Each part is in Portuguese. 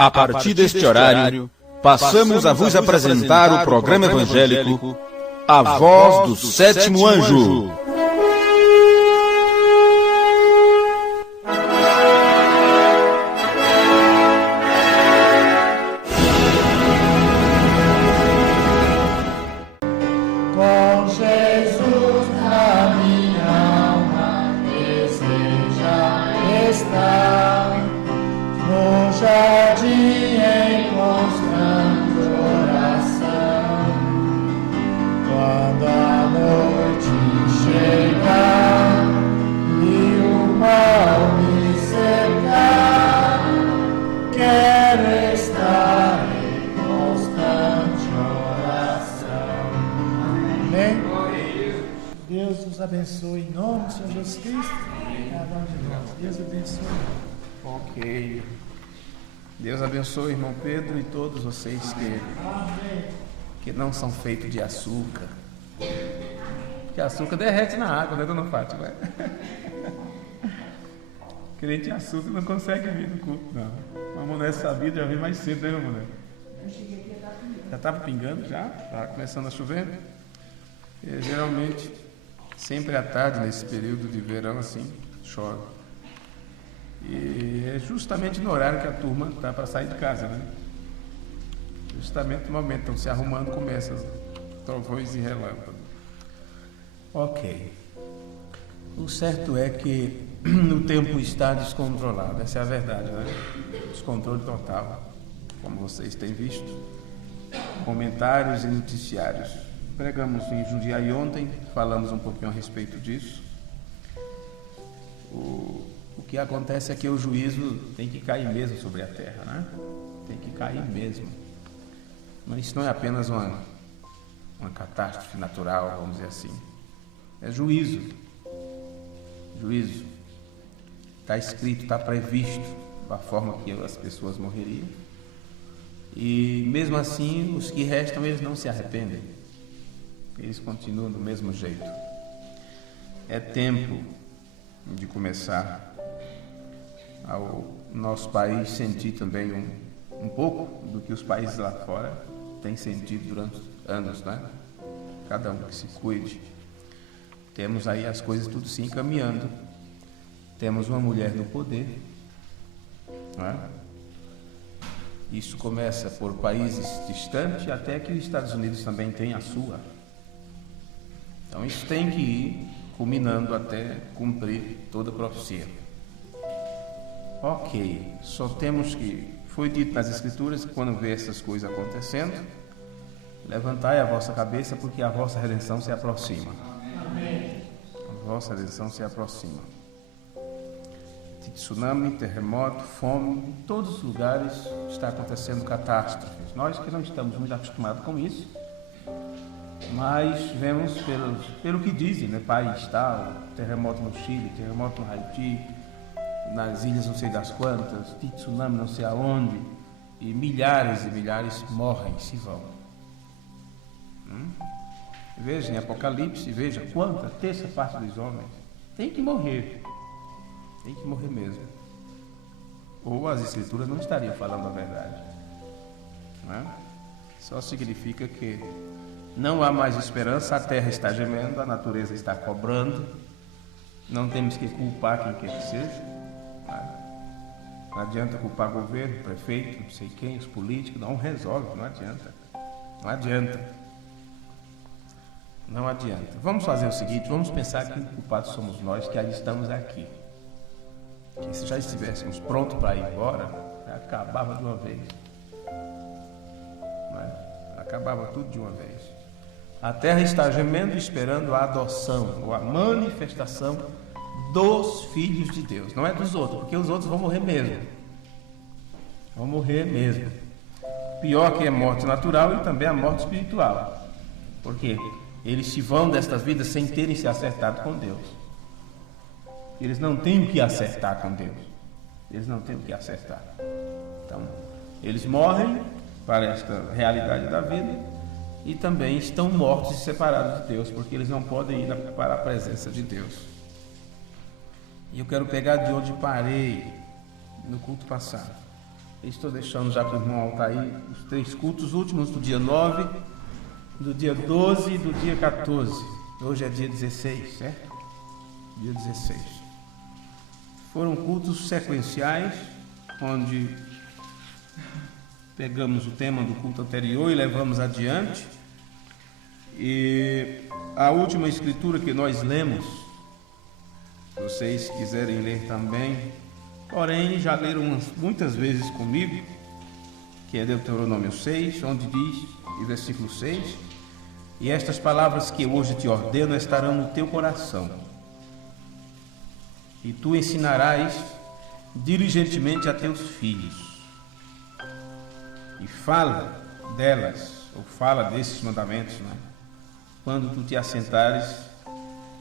A partir deste horário, passamos a vos apresentar o programa evangélico A Voz do Sétimo Anjo. Abençoe em nome do Senhor Jesus Cristo. Deus abençoe. Ok. Deus abençoe, irmão Pedro, e todos vocês que não são feitos de açúcar. Porque açúcar derrete na água, né, dona Fátima? Crente em açúcar não consegue vir no culto, não. Uma mulher sabida já vem mais cedo, né, mulher? Já estava pingando, já? Estava começando a chover? Geralmente, sempre à tarde, nesse período de verão, assim, chove. E é justamente no horário que a turma está para sair de casa, né? Justamente no momento, estão se arrumando, começam os trovões e relâmpagos. Ok. O certo é que o tempo está descontrolado, essa é a verdade, né? Descontrole total, como vocês têm visto. Comentários e noticiários. Pregamos em Jundiaí ontem, falamos um pouquinho a respeito disso. O que acontece é que o juízo tem que cair mesmo sobre a terra, né? Tem que cair mesmo. Mas isso não é apenas uma catástrofe natural, vamos dizer assim. É juízo. Juízo. Está escrito, está previsto da forma que as pessoas morreriam. E mesmo assim, os que restam, eles não se arrependem. Eles continuam do mesmo jeito. É tempo de começar ao nosso país sentir também um pouco do que os países lá fora têm sentido durante anos, né? Cada um que se cuide. Temos aí as coisas tudo se encaminhando. Temos uma mulher no poder, não é? Isso começa por países distantes, até que os Estados Unidos também têm a sua. Então isso tem que ir culminando até cumprir toda a profecia. Ok, só temos que, foi dito nas Escrituras, que quando vê essas coisas acontecendo, levantai a vossa cabeça, porque a vossa redenção se aproxima. Amém. A vossa redenção se aproxima. Tsunami, terremoto, fome, em todos os lugares está acontecendo catástrofes. Nós que não estamos muito acostumados com isso, mas vemos pelo que dizem, né? País tal, terremoto no Chile, terremoto no Haiti, nas ilhas não sei das quantas, tsunami não sei aonde, e milhares morrem, se vão. Veja em Apocalipse, veja quanta terça parte dos homens tem que morrer mesmo. Ou as Escrituras não estariam falando a verdade, não é? Só significa que não há mais esperança, a terra está gemendo, a natureza está cobrando, não temos que culpar quem quer que seja, não adianta culpar o governo, o prefeito, não sei quem, os políticos, não resolve, não adianta. Vamos fazer o seguinte, vamos pensar que o culpado somos nós, que ali estamos aqui. Que se já estivéssemos prontos para ir embora, acabava de uma vez. Acabava tudo de uma vez. A terra está gemendo esperando a adoção, ou a manifestação dos filhos de Deus. Não é dos outros, porque os outros vão morrer mesmo. Pior que a morte natural e também a morte espiritual. Porque eles se vão destas vidas sem terem se acertado com Deus. Eles não têm o que acertar com Deus. Então, eles morrem para esta realidade da vida e também estão mortos e separados de Deus, porque eles não podem ir para a presença de Deus. E eu quero pegar de onde parei no culto passado. Estou deixando já para o irmão Altair os 3 cultos últimos do dia 9, do dia 12 e do dia 14. Hoje é dia 16, certo? Dia 16. Foram cultos sequenciais, onde pegamos o tema do culto anterior e levamos adiante. E a última escritura que nós lemos, se vocês quiserem ler também, porém já leram muitas vezes comigo, que é Deuteronômio 6, onde diz, e versículo 6, e estas palavras que hoje te ordeno estarão no teu coração, e tu ensinarás diligentemente a teus filhos, e fala delas, ou fala desses mandamentos, né? Quando tu te assentares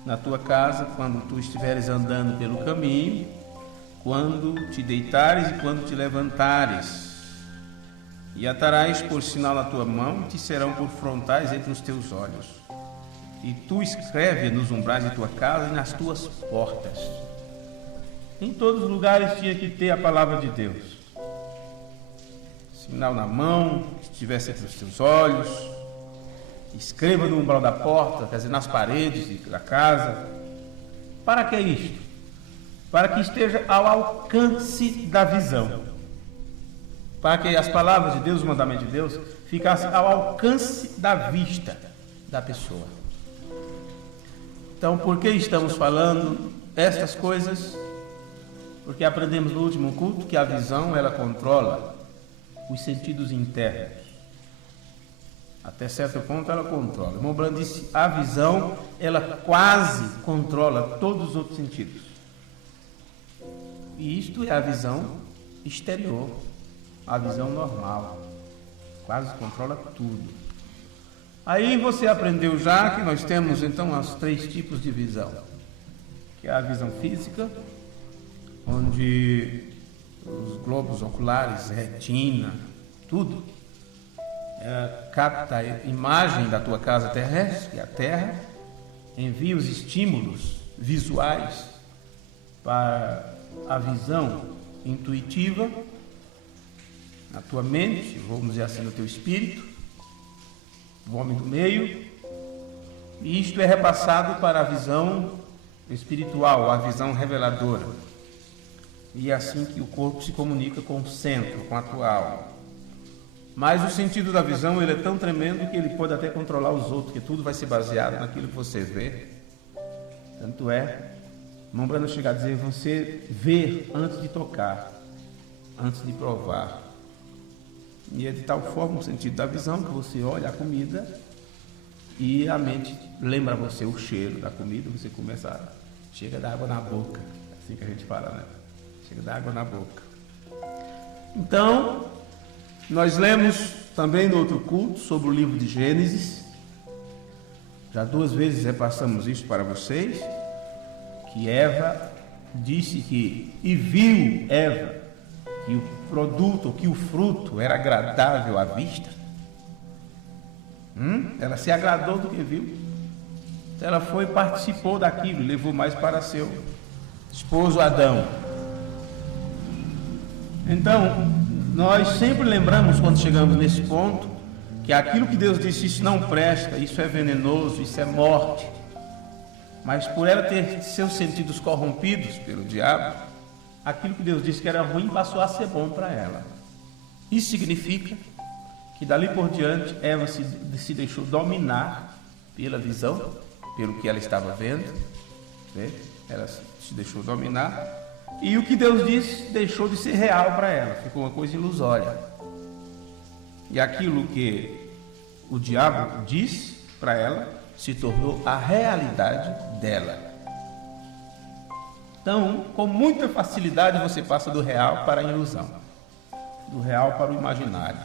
na tua casa, quando tu estiveres andando pelo caminho, quando te deitares e quando te levantares, e atarás por sinal na tua mão, e te serão por frontais entre os teus olhos, e tu escreve nos umbrais de tua casa e nas tuas portas. Em todos os lugares tinha que ter a palavra de Deus. Sinal na mão, que estivesse entre os teus olhos, escreva no umbral da porta, quer dizer, nas paredes da casa. Para que isto? Para que esteja ao alcance da visão. Para que as palavras de Deus, o mandamento de Deus, ficassem ao alcance da vista da pessoa. Então, por que estamos falando estas coisas? Porque aprendemos no último culto que a visão, ela controla os sentidos internos. Até certo ponto ela controla. O irmão Brando disse, a visão, ela quase controla todos os outros sentidos. E isto é a visão exterior, a visão normal. Quase controla tudo. Aí você aprendeu já que nós temos então os 3 tipos de visão. Que é a visão física, onde os globos oculares, retina, tudo, capta a imagem da tua casa terrestre, que é a Terra, envia os estímulos visuais para a visão intuitiva, na tua mente, vamos dizer assim, no teu espírito, o homem do meio, e isto é repassado para a visão espiritual, a visão reveladora. E é assim que o corpo se comunica com o centro, com a tua alma. Mas o sentido da visão, ele é tão tremendo que ele pode até controlar os outros, que tudo vai ser baseado naquilo que você vê. Tanto é, irmão Brando chega a dizer, você vê antes de tocar, antes de provar. E é de tal forma o sentido da visão que você olha a comida e a mente lembra você o cheiro da comida, você começa a... chega da água na boca, assim que a gente fala, né? Chega da água na boca. Então, nós lemos também no outro culto sobre o livro de Gênesis. Já 2 vezes repassamos isso para vocês, que Eva disse que, e viu Eva, que o produto, que o fruto era agradável à vista. Ela se agradou do que viu. Ela foi e participou daquilo, levou mais para seu esposo Adão. Então, nós sempre lembramos quando chegamos nesse ponto que aquilo que Deus disse, isso não presta, isso é venenoso, isso é morte. Mas por ela ter seus sentidos corrompidos pelo diabo, aquilo que Deus disse que era ruim passou a ser bom para ela. Isso significa que dali por diante Eva se deixou dominar pela visão, pelo que ela estava vendo, né? Ela se deixou dominar. E o que Deus disse deixou de ser real para ela, ficou uma coisa ilusória. E aquilo que o diabo disse para ela se tornou a realidade dela. Então, com muita facilidade você passa do real para a ilusão, do real para o imaginário,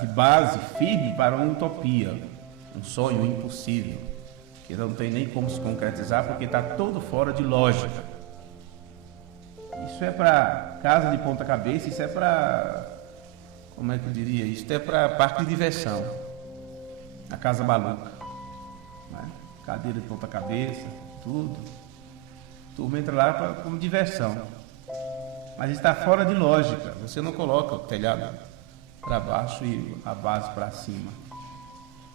de base firme para uma utopia, um sonho impossível, que não tem nem como se concretizar porque está todo fora de lógica. Isso é para casa de ponta cabeça, isso é para, como é que eu diria, isso é para parque de diversão, a casa maluca, né? Cadeira de ponta cabeça, tudo, turma entra lá como diversão. mas está fora de lógica. Você não coloca o telhado para baixo e a base para cima.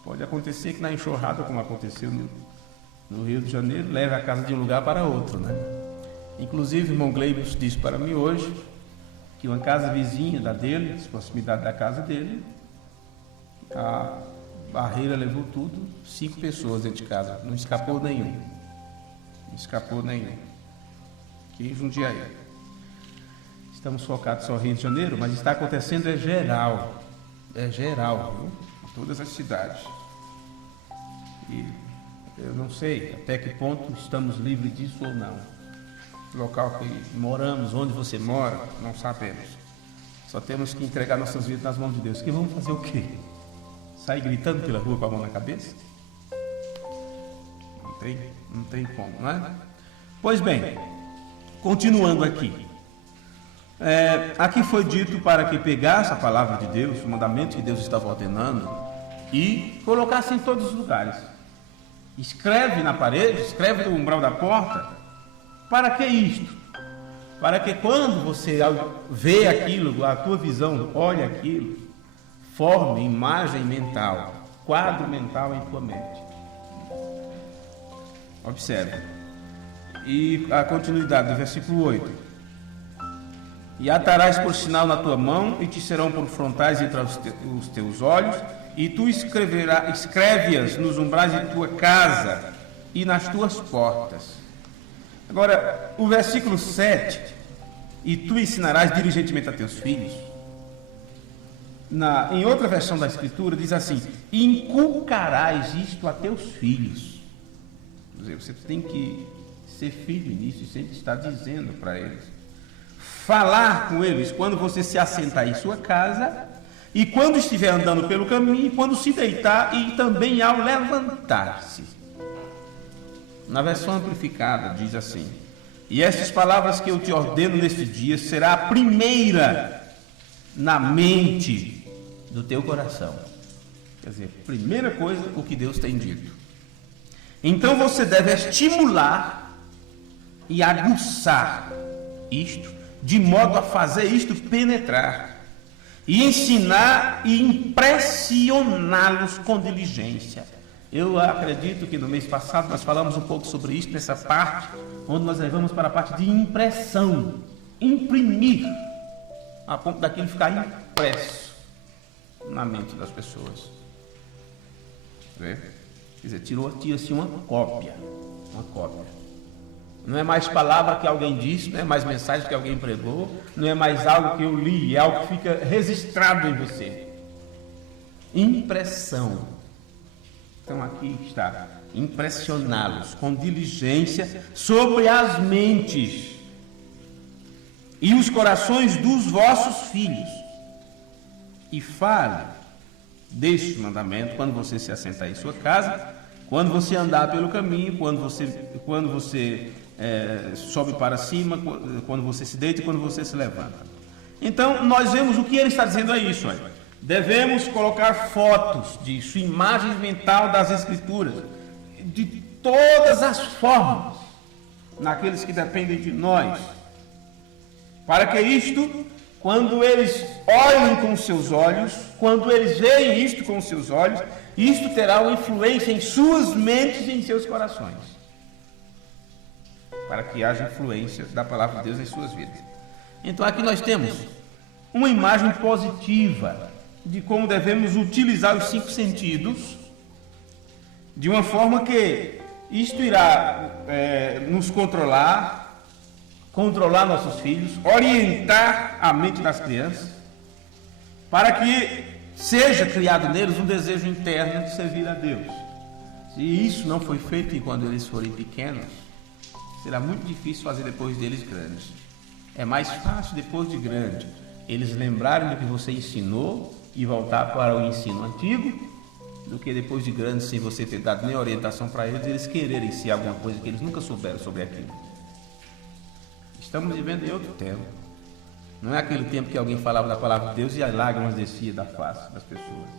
Pode acontecer que na enxurrada, como aconteceu no Rio de Janeiro, leve a casa de um lugar para outro, né? Inclusive, o irmão Gleibus disse para mim hoje que uma casa vizinha da dele, de proximidade da casa dele, a barreira levou tudo, 5 pessoas dentro de casa, não escapou nenhum. Não escapou nenhum. Aqui em Jundiaí. Estamos focados só no Rio de Janeiro, mas está acontecendo é geral, viu? Em todas as cidades. E eu não sei até que ponto estamos livres disso ou não. O local que moramos, onde você mora, não sabemos. Só temos que entregar nossas vidas nas mãos de Deus. Que vamos fazer o quê? Sair gritando pela rua com a mão na cabeça? Não tem como, não é? Pois bem, continuando aqui. Aqui foi dito para que pegasse a palavra de Deus, o mandamento que Deus estava ordenando, e colocasse em todos os lugares. Escreve na parede, escreve no umbral da porta. Para que isto? Para que quando você vê aquilo, a tua visão olha aquilo, forme imagem mental, quadro mental em tua mente. Observe. E a continuidade do versículo 8. E atarás por sinal na tua mão, e te serão por frontais entre os teus olhos, e tu escreve-as nos umbrais de tua casa e nas tuas portas. Agora, o versículo 7, e tu ensinarás diligentemente a teus filhos. Em outra versão da Escritura diz assim: inculcarás isto a teus filhos. Quer dizer, você tem que ser filho nisso, sempre está dizendo para eles. Falar com eles quando você se assentar em sua casa, e quando estiver andando pelo caminho, e quando se deitar, e também ao levantar-se. Na versão amplificada diz assim: e estas palavras que eu te ordeno neste dia será a primeira na mente do teu coração. Quer dizer, primeira coisa, o que Deus tem dito. Então você deve estimular e aguçar isto, de modo a fazer isto penetrar, e ensinar e impressioná-los com diligência. Eu acredito que no mês passado nós falamos um pouco sobre isso, nessa parte, onde nós levamos para a parte de impressão, imprimir, a ponto daquilo ficar impresso na mente das pessoas. Vê? Quer dizer, tira-se uma cópia. Não é mais palavra que alguém disse, não é mais mensagem que alguém pregou, não é mais algo que eu li, é algo que fica registrado em você. Impressão. Então aqui está, impressioná-los com diligência sobre as mentes e os corações dos vossos filhos. E fale deste mandamento quando você se assentar em sua casa, quando você andar pelo caminho, quando você sobe para cima, quando você se deita e quando você se levanta. Então nós vemos o que ele está dizendo a isso. Olha. Devemos colocar fotos disso, imagens mentais das Escrituras, de todas as formas, naqueles que dependem de nós, para que isto, quando eles olhem com seus olhos, quando eles veem isto com seus olhos, isto terá uma influência em suas mentes e em seus corações, para que haja influência da palavra de Deus em suas vidas. Então aqui nós temos uma imagem positiva de como devemos utilizar os 5 sentidos, de uma forma que isto irá nos controlar nossos filhos, orientar a mente das crianças, para que seja criado neles um desejo interno de servir a Deus. Se isso não foi feito quando eles forem pequenos, será muito difícil fazer depois deles grandes. É mais fácil depois de grande eles lembrarem do que você ensinou e voltar para o ensino antigo, do que depois de grandes, sem você ter dado nem orientação para eles quererem ser alguma coisa que eles nunca souberam sobre aquilo. Estamos vivendo em outro tempo. Não é aquele tempo que alguém falava da palavra de Deus e as lágrimas desciam da face das pessoas.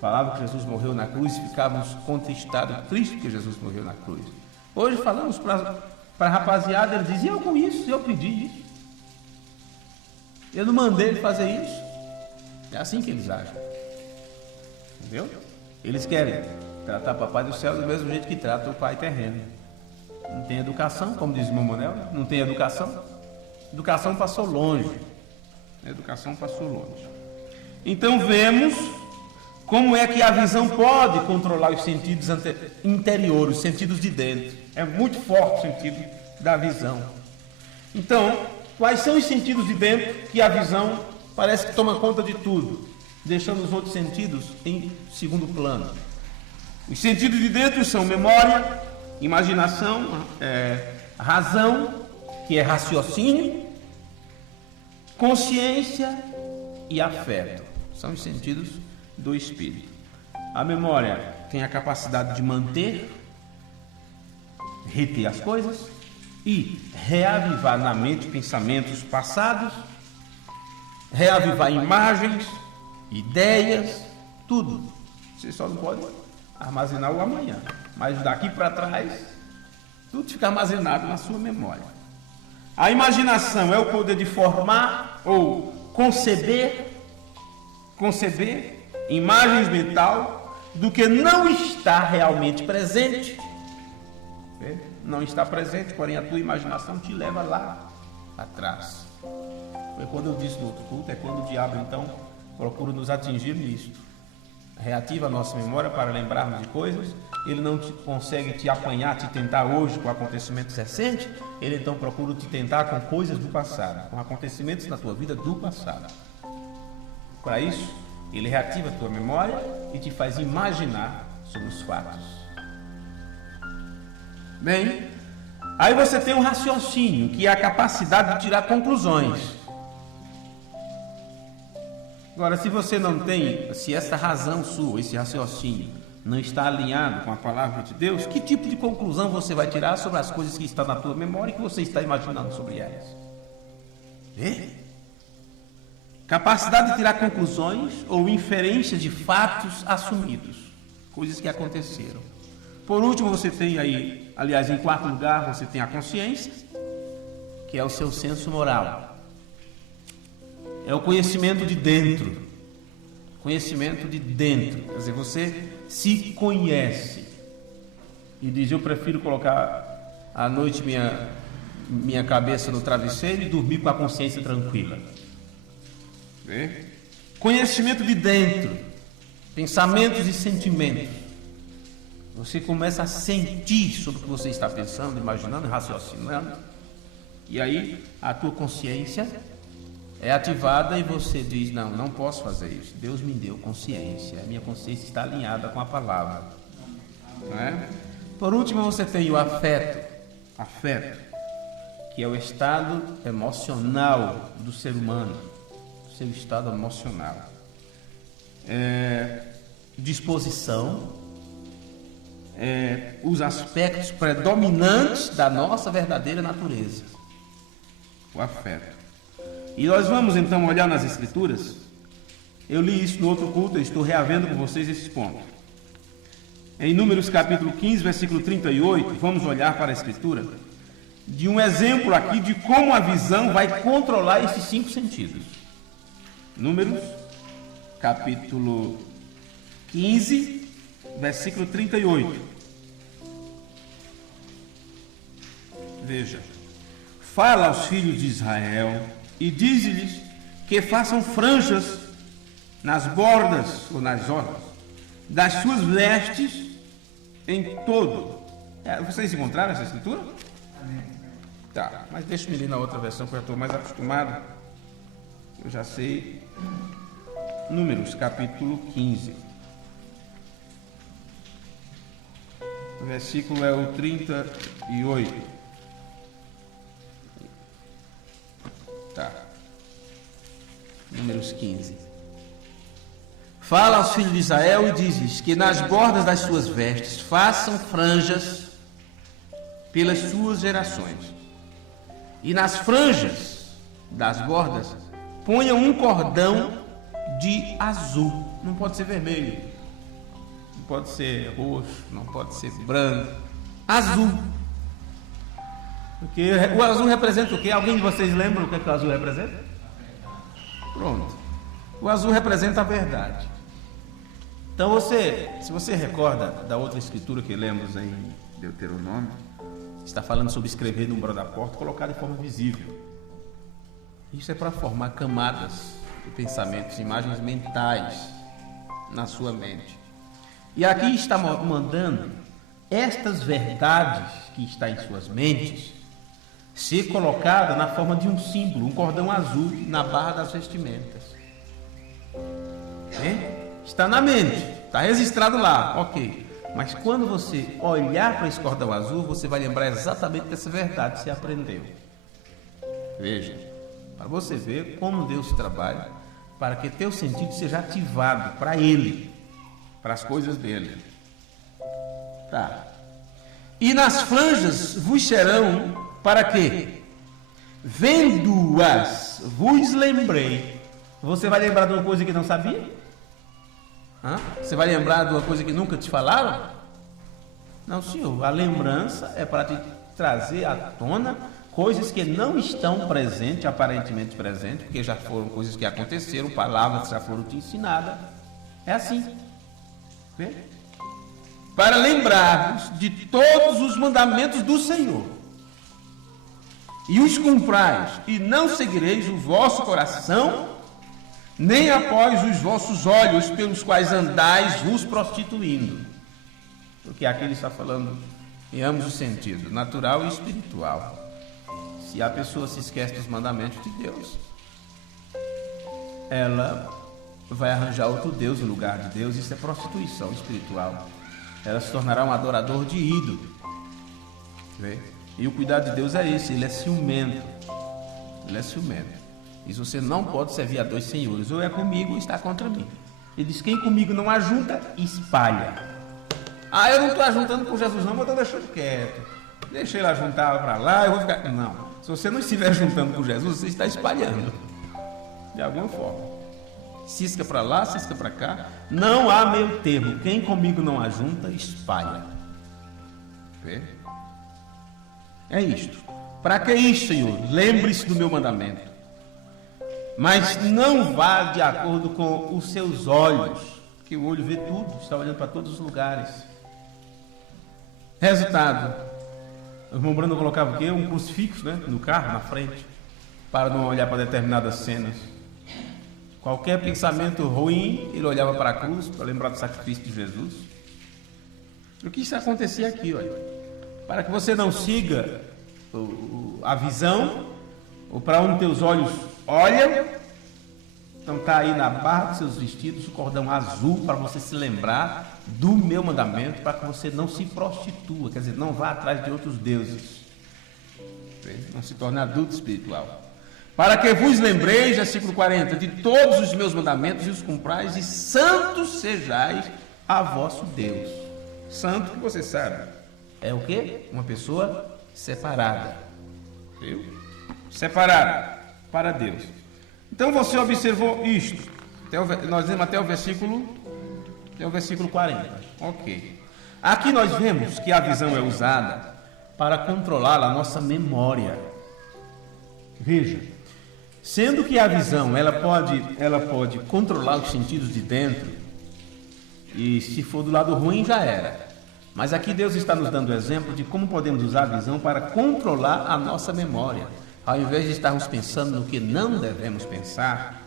Falava que Jesus morreu na cruz e ficávamos contristados, tristes que Jesus morreu na cruz. Hoje falamos para a rapaziada, eles diziam: eu com isso, eu pedi isso. Eu não mandei ele fazer isso. É assim que eles agem. Entendeu? Eles querem tratar o papai do céu do mesmo jeito que trata o pai terreno. Não tem educação, como diz o Mamonel, não tem educação. Educação passou longe. A educação passou longe. Então vemos como é que a visão pode controlar os sentidos interiores, os sentidos de dentro. É muito forte o sentido da visão. Então, quais são os sentidos de dentro que a visão parece que toma conta de tudo, deixando os outros sentidos em segundo plano? Os sentidos de dentro são memória, imaginação, razão, que é raciocínio, consciência e afeto. São os sentidos do espírito. A memória tem a capacidade de manter, reter as coisas e reavivar na mente pensamentos passados, reavivar imagens, ideias, tudo. Você só não pode armazenar o amanhã, mas daqui para trás tudo fica armazenado na sua memória. A imaginação é o poder de formar ou conceber imagens mental do que não está realmente presente. Não está presente, porém a tua imaginação te leva lá atrás. Foi quando eu disse no outro culto, é quando o diabo então procura nos atingir nisto. Reativa a nossa memória para lembrarmos de coisas. Ele não consegue te apanhar, te tentar hoje com acontecimentos recentes. Ele então procura te tentar com coisas do passado, com acontecimentos na tua vida do passado. Para isso, ele reativa a tua memória e te faz imaginar sobre os fatos. Bem, aí você tem um raciocínio, que é a capacidade de tirar conclusões. Agora, se você não tem, se essa razão sua, esse raciocínio, não está alinhado com a palavra de Deus, que tipo de conclusão você vai tirar sobre as coisas que estão na tua memória e que você está imaginando sobre elas? Capacidade de tirar conclusões ou inferências de fatos assumidos, coisas que aconteceram. Por último, você tem aí, aliás, em quarto lugar, você tem a consciência, que é o seu senso moral. É o conhecimento de dentro. Conhecimento de dentro. Quer dizer, você se conhece. E diz, eu prefiro colocar à noite minha cabeça no travesseiro e dormir com a consciência tranquila. Conhecimento de dentro. Pensamentos e sentimentos. Você começa a sentir sobre o que você está pensando, imaginando, raciocinando. E aí a tua consciência é ativada e você diz, não posso fazer isso. Deus me deu consciência, a minha consciência está alinhada com a palavra. Não é? Por último, você tem o afeto, que é o estado emocional do ser humano, o seu estado emocional. Disposição, os aspectos predominantes da nossa verdadeira natureza, o afeto. E nós vamos então olhar nas Escrituras. Eu li isso no outro culto, eu estou reavendo com vocês esses pontos. Em Números capítulo 15, versículo 38, vamos olhar para a Escritura de um exemplo aqui de como a visão vai controlar esses 5 sentidos. Números capítulo 15, versículo 38. Veja: fala aos filhos de Israel e diz-lhes que façam franjas nas bordas ou nas orlas das suas vestes em todo. Vocês encontraram essa escritura? Amém. Tá, mas deixa eu ler na outra versão que eu estou mais acostumado. Eu já sei. Números capítulo 15. O versículo é o 38. Tá. Números 15. Fala aos filhos de Israel e diz-lhes que nas bordas das suas vestes façam franjas pelas suas gerações. E nas franjas das bordas ponham um cordão de azul. Não pode ser vermelho, não pode ser roxo, não pode ser branco. Azul. Porque o azul representa o quê? Alguém de vocês lembra o que o azul representa? Pronto. O azul representa a verdade. Então se você recorda da outra escritura que lemos em Deuteronômio, está falando sobre escrever no umbral da porta, colocar de forma visível. Isso é para formar camadas de pensamentos, imagens mentais na sua mente. E aqui está mandando estas verdades que está em suas mentes ser colocada na forma de um símbolo, um cordão azul na barra das vestimentas. Está na mente, está registrado lá, ok. Mas quando você olhar para esse cordão azul, você vai lembrar exatamente dessa verdade que você aprendeu. Veja, para você ver como Deus trabalha, para que teu sentido seja ativado para Ele, para as coisas dele. Tá. E nas franjas vos serão para quê? Vendo-as, vos lembrei. Você vai lembrar de uma coisa que não sabia? Você vai lembrar de uma coisa que nunca te falaram? Não, senhor. A lembrança é para te trazer à tona coisas que não estão presentes, aparentemente presentes, porque já foram coisas que aconteceram, palavras já foram te ensinadas. É assim. Vê? Para lembrar-vos de todos os mandamentos do Senhor, e os cumprais, e não seguireis o vosso coração, nem após os vossos olhos, pelos quais andais vos prostituindo. Porque aqui ele está falando em ambos os sentidos, natural e espiritual. Se a pessoa se esquece dos mandamentos de Deus, ela vai arranjar outro Deus no lugar de Deus. Isso é prostituição espiritual. Ela se tornará um adorador de ídolo. Vê? E o cuidado de Deus é esse, ele é ciumento. Ele é ciumento. Diz, você não pode servir a dois senhores, ou é comigo ou está contra mim. Ele diz, quem comigo não ajunta, espalha. Eu não estou ajuntando com Jesus não, mas estou deixando quieto. Deixa ele ajuntar para lá, eu vou ficar... Não, se você não estiver juntando com Jesus, você está espalhando. De alguma forma. Cisca para lá, cisca para cá. Não há meio termo. Quem comigo não ajunta, espalha. Vê? É isto. Para que isto, Senhor? Lembre-se do meu mandamento. Mas não vá de acordo com os seus olhos, que o olho vê tudo, está olhando para todos os lugares. Resultado, o irmão Brando colocava o quê? Um crucifixo, né? No carro, na frente, para não olhar para determinadas cenas. Qualquer pensamento ruim, ele olhava para a cruz, para lembrar do sacrifício de Jesus. O que isso acontecia aqui, olha? Para que você não siga a visão, ou para onde teus olhos olham. Então está aí na barra dos seus vestidos o cordão azul para você se lembrar do meu mandamento, para que você não se prostitua, quer dizer, não vá atrás de outros deuses, não se torne adulto espiritual. Para que vos lembreis, versículo 40, de todos os meus mandamentos e os cumprais, e santos sejais a vosso Deus. Santo, que você sabe, é o quê? Uma pessoa separada. Viu? Separada para Deus. Então você observou isto. Nós lemos até o versículo 40. Ok. Aqui nós vemos que a visão é usada para controlar a nossa memória. Veja, sendo que a visão ela pode controlar os sentidos de dentro, e se for do lado ruim já era. Mas aqui Deus está nos dando exemplo de como podemos usar a visão para controlar a nossa memória. Ao invés de estarmos pensando no que não devemos pensar,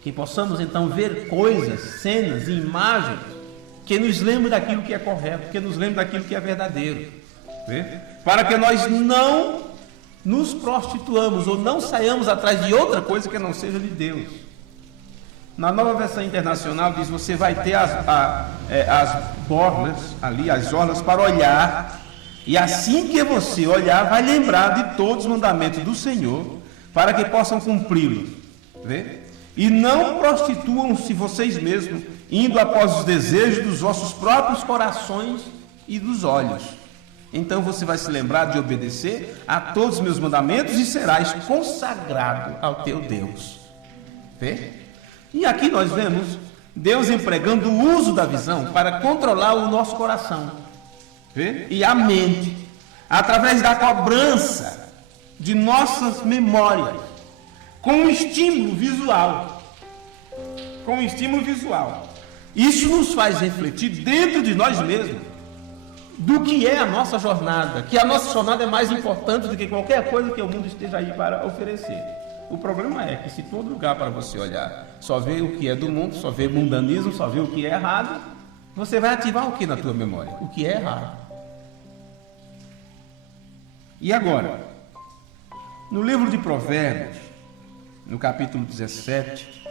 que possamos então ver coisas, cenas e imagens que nos lembrem daquilo que é correto, que nos lembrem daquilo que é verdadeiro. Vê? Para que nós não nos prostituamos ou não saiamos atrás de outra coisa que não seja de Deus. Na Nova Versão Internacional diz, você vai ter as bordas ali, as orlas para olhar, e assim que você olhar, vai lembrar de todos os mandamentos do Senhor, para que possam cumpri-los. Vê? E não prostituam-se vocês mesmos, indo após os desejos dos vossos próprios corações e dos olhos. Então você vai se lembrar de obedecer a todos os meus mandamentos e serás consagrado ao teu Deus. Vê? E aqui nós vemos Deus empregando o uso da visão para controlar o nosso coração. Vê? E a mente, através da cobrança de nossas memórias, com um estímulo visual. Com um estímulo visual. Isso nos faz refletir dentro de nós mesmos do que é a nossa jornada, que a nossa jornada é mais importante do que qualquer coisa que o mundo esteja aí para oferecer. O problema é que se todo lugar para você olhar só vê o que é do mundo, só vê mundanismo, só vê o que é errado, você vai ativar o que na tua memória? O que é errado. E agora, no livro de Provérbios, no capítulo 17,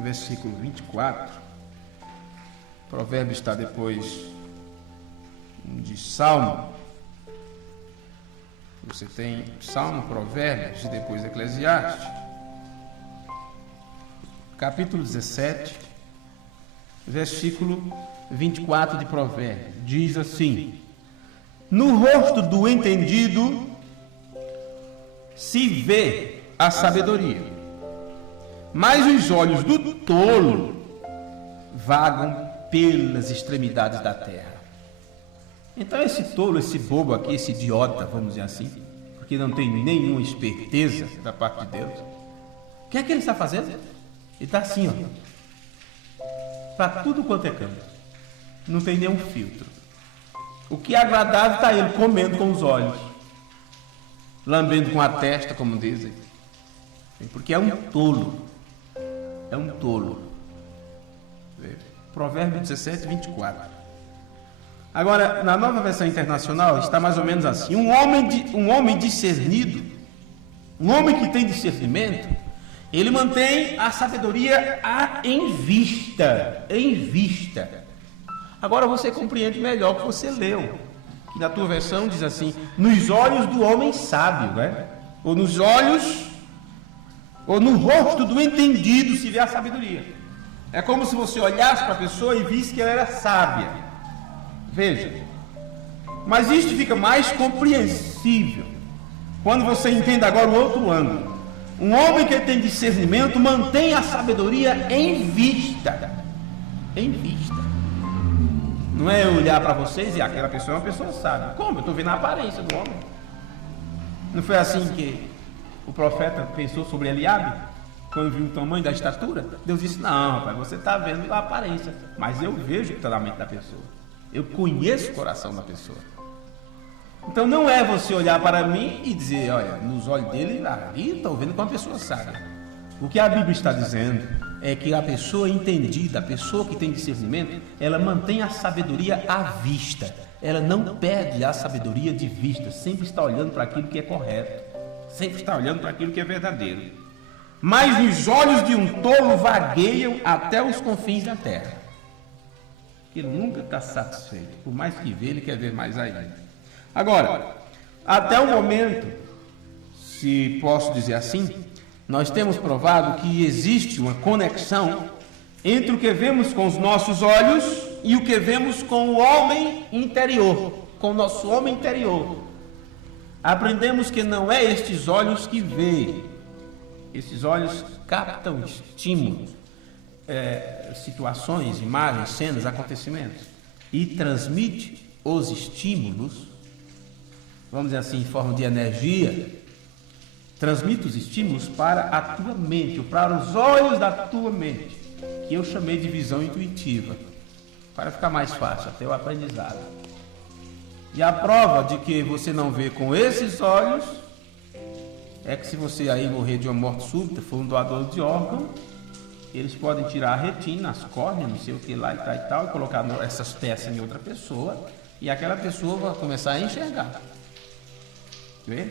versículo 24, Provérbios está depois de Salmo. Você tem Salmo, Provérbios e depois Eclesiastes. Capítulo 17, versículo 24 de Provérbios. Diz assim: no rosto do entendido se vê a sabedoria, mas os olhos do tolo vagam pelas extremidades da terra. Então esse tolo, esse bobo aqui, esse idiota, vamos dizer assim, porque não tem nenhuma esperteza da parte de Deus, o que é que ele está fazendo? Ele está assim, ó, para tudo quanto é canto, não tem nenhum filtro. O que é agradável está ele comendo com os olhos, lambendo com a testa, como dizem, porque é um tolo, é um tolo. Provérbios 17, 24. Agora, na Nova Versão Internacional, está mais ou menos assim: um homem discernido, um homem que tem discernimento, ele mantém a sabedoria em vista, em vista. Agora você compreende melhor o que você leu, que na tua versão diz assim: nos olhos do homem sábio, né? Ou nos olhos, ou no rosto do entendido se vê a sabedoria. É como se você olhasse para a pessoa e visse que ela era sábia. Veja, mas isto fica mais compreensível quando você entende agora o outro ângulo. Um homem que tem discernimento mantém a sabedoria em vista. Em vista. Não é eu olhar para vocês e aquela pessoa é uma pessoa sábia. Como? Eu estou vendo a aparência do homem. Não foi assim que o profeta pensou sobre Eliabe? Quando viu o tamanho da estatura? Deus disse: não, rapaz, você está vendo a aparência, mas eu vejo o que está na mente da pessoa. Eu conheço o coração da pessoa. Então não é você olhar para mim e dizer: olha, nos olhos dele, ali estou vendo que uma pessoa sábia. O que a Bíblia está dizendo é que a pessoa entendida, a pessoa que tem discernimento, ela mantém a sabedoria à vista. Ela não perde a sabedoria de vista, sempre está olhando para aquilo que é correto, sempre está olhando para aquilo que é verdadeiro. Mas os olhos de um tolo vagueiam até os confins da terra. Ele nunca está satisfeito, por mais que vê, ele quer ver mais ainda. Agora, até o momento, se posso dizer assim, nós temos provado que existe uma conexão entre o que vemos com os nossos olhos e o que vemos com o homem interior, com o nosso homem interior. Aprendemos que não é estes olhos que veem, esses olhos captam estímulos, situações, imagens, cenas, acontecimentos, e transmite os estímulos, vamos dizer assim, em forma de energia, transmite os estímulos para a tua mente, ou para os olhos da tua mente, que eu chamei de visão intuitiva, para ficar mais fácil até o aprendizado. E a prova de que você não vê com esses olhos é que se você aí morrer de uma morte súbita, for um doador de órgão, eles podem tirar a retina, as córneas, não sei o que lá e tal, e colocar essas peças em outra pessoa, e aquela pessoa vai começar a enxergar. Vê?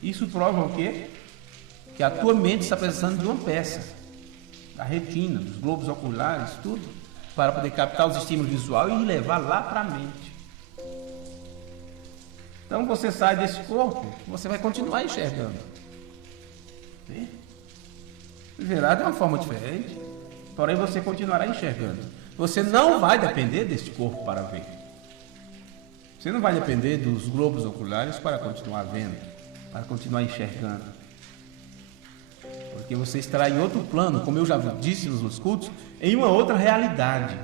Isso prova o quê? Que a tua mente está precisando de uma peça, da retina, dos globos oculares, tudo, para poder captar os estímulos visuais e levar lá para a mente. Então você sai desse corpo, você vai continuar enxergando. Vê? Verá de uma forma diferente, porém você continuará enxergando. Você não vai depender deste corpo para ver. Você não vai depender dos globos oculares para continuar vendo, para continuar enxergando. Porque você estará em outro plano, como eu já disse nos cultos, em uma outra realidade,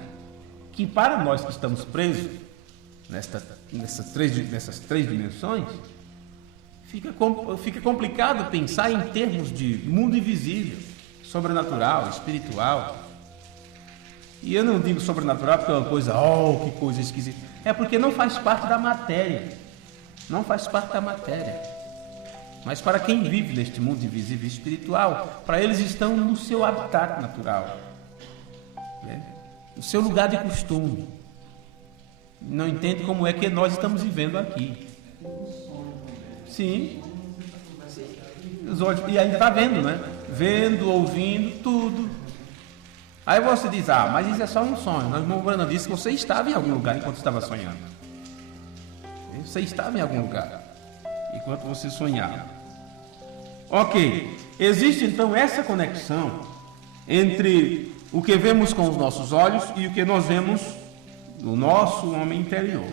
que para nós que estamos presos nessas três dimensões, fica complicado pensar em termos de mundo invisível, sobrenatural, espiritual. E eu não digo sobrenatural porque é uma coisa, que coisa esquisita. É porque não faz parte da matéria. Não faz parte da matéria. Mas para quem vive neste mundo invisível e espiritual, para eles estão no seu habitat natural, né? No seu lugar de costume. Não entende como é que nós estamos vivendo aqui. Sim. Os olhos, e ainda está vendo, né? Vendo, ouvindo, tudo. Aí você diz, mas isso é só um sonho. Nós Brana disse que você estava em algum lugar enquanto estava sonhando. Você estava em algum lugar enquanto você sonhava. Ok. Existe então essa conexão entre o que vemos com os nossos olhos e o que nós vemos no nosso homem interior.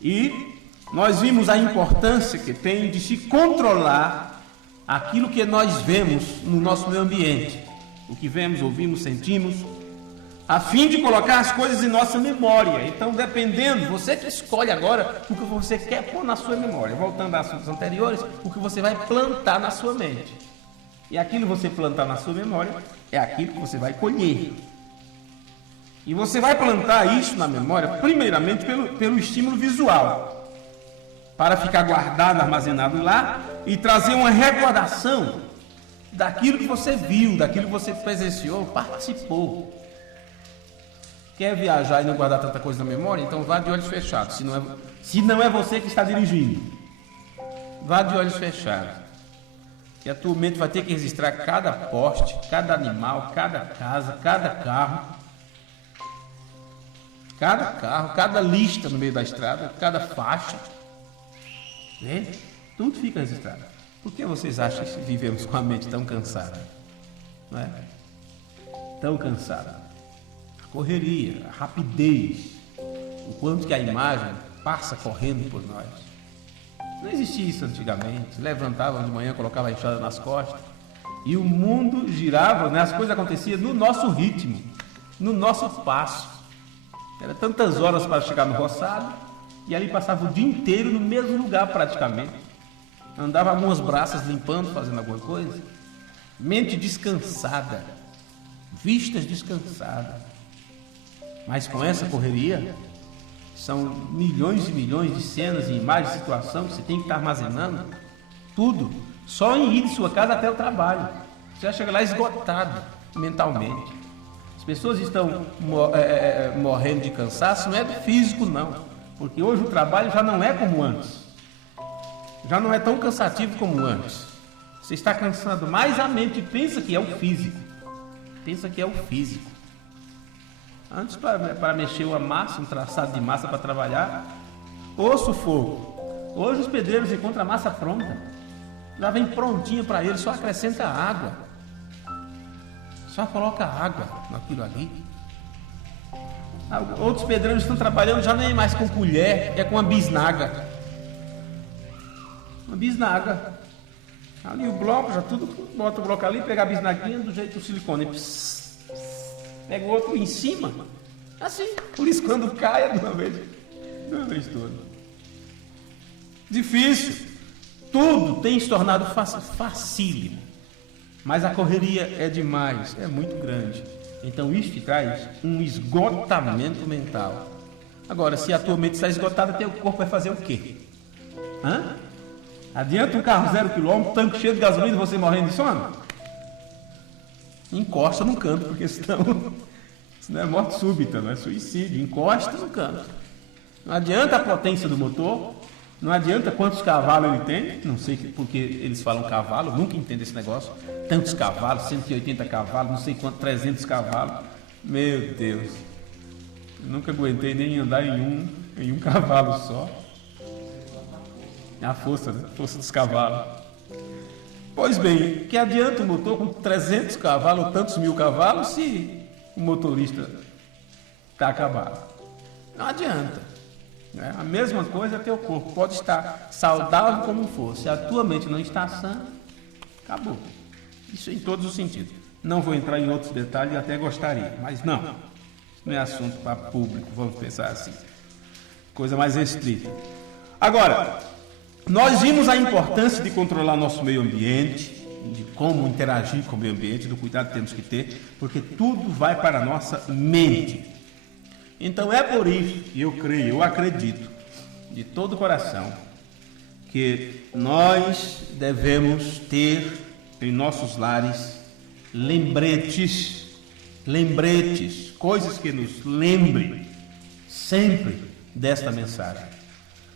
E nós vimos a importância que tem de se controlar aquilo que nós vemos no nosso meio ambiente. O que vemos, ouvimos, sentimos, a fim de colocar as coisas em nossa memória. Então, dependendo, você que escolhe agora o que você quer pôr na sua memória. Voltando às assuntos anteriores, o que você vai plantar na sua mente. E aquilo que você plantar na sua memória é aquilo que você vai colher. E você vai plantar isso na memória, primeiramente pelo estímulo visual, para ficar guardado, armazenado lá e trazer uma recordação daquilo que você viu, daquilo que você presenciou, participou. Quer viajar e não guardar tanta coisa na memória? Então vá de olhos fechados, se não é você que está dirigindo. Vá de olhos fechados. E a tua mente vai ter que registrar cada poste, cada animal, cada casa, cada carro, cada lista no meio da estrada, cada faixa. Né? Tudo fica registrado. Por que vocês acham que vivemos com a mente tão cansada? Não é? Tão cansada. A correria, a rapidez, o quanto que a imagem passa correndo por nós. Não existia isso antigamente. Levantavam de manhã, colocavam a enxada nas costas e o mundo girava, né? As coisas aconteciam no nosso ritmo, no nosso passo. Era tantas horas para chegar no roçado e ali passava o dia inteiro no mesmo lugar praticamente. Andava algumas braças limpando, fazendo alguma coisa. Mente descansada, vistas descansadas. Mas com essa correria, são milhões e milhões de cenas, e imagens, de situação que você tem que estar armazenando. Tudo, só em ir de sua casa até o trabalho. Você vai chegar lá esgotado mentalmente. As pessoas estão morrendo de cansaço, não é do físico não. Porque hoje o trabalho já não é como antes. Já não é tão cansativo como antes. Você está cansando mais a mente, pensa que é o físico. Pensa que é o físico. Antes, para mexer uma massa, um traçado de massa para trabalhar, osso fogo. Hoje os pedreiros encontram a massa pronta. Já vem prontinha para eles, só acrescenta água. Só coloca água naquilo ali. Outros pedreiros estão trabalhando já nem mais com colher, é com a bisnaga. Uma bisnaga. Ali o bloco, já tudo, bota o bloco ali, pega a bisnaguinha do jeito do silicone. Pega o outro em cima. Assim. Por isso quando cai é de uma vez toda. Difícil. Tudo tem se tornado facílimo. Mas a correria é demais, é muito grande. Então isso traz um esgotamento mental. Agora, se a tua mente está esgotada, teu corpo vai fazer o quê? Adianta um carro 0 km, tanque cheio de gasolina e você morrendo de sono? Encosta no canto, porque senão é morte súbita, não é suicídio. Encosta no canto. Não adianta a potência do motor, não adianta quantos cavalos ele tem, não sei porque eles falam cavalo, nunca entendo esse negócio. Tantos cavalos, 180 cavalos, não sei quanto, 300 cavalos. Meu Deus, eu nunca aguentei nem andar em um cavalo só. A força, né? Força dos cavalos. Pois bem, que adianta um motor com 300 cavalos ou tantos mil cavalos se o motorista está acabado? Não adianta. Né? A mesma coisa é teu corpo. Pode estar saudável como for. Se a tua mente não está sã, acabou. Isso em todos os sentidos. Não vou entrar em outros detalhes, até gostaria. Mas não. Isso não é assunto para público, vamos pensar assim. Coisa mais restrita. Agora, nós vimos a importância de controlar nosso meio ambiente, de como interagir com o meio ambiente, do cuidado que temos que ter, porque tudo vai para a nossa mente. Então é por isso que eu creio, eu acredito, de todo o coração, que nós devemos ter em nossos lares lembretes, coisas que nos lembrem sempre desta mensagem,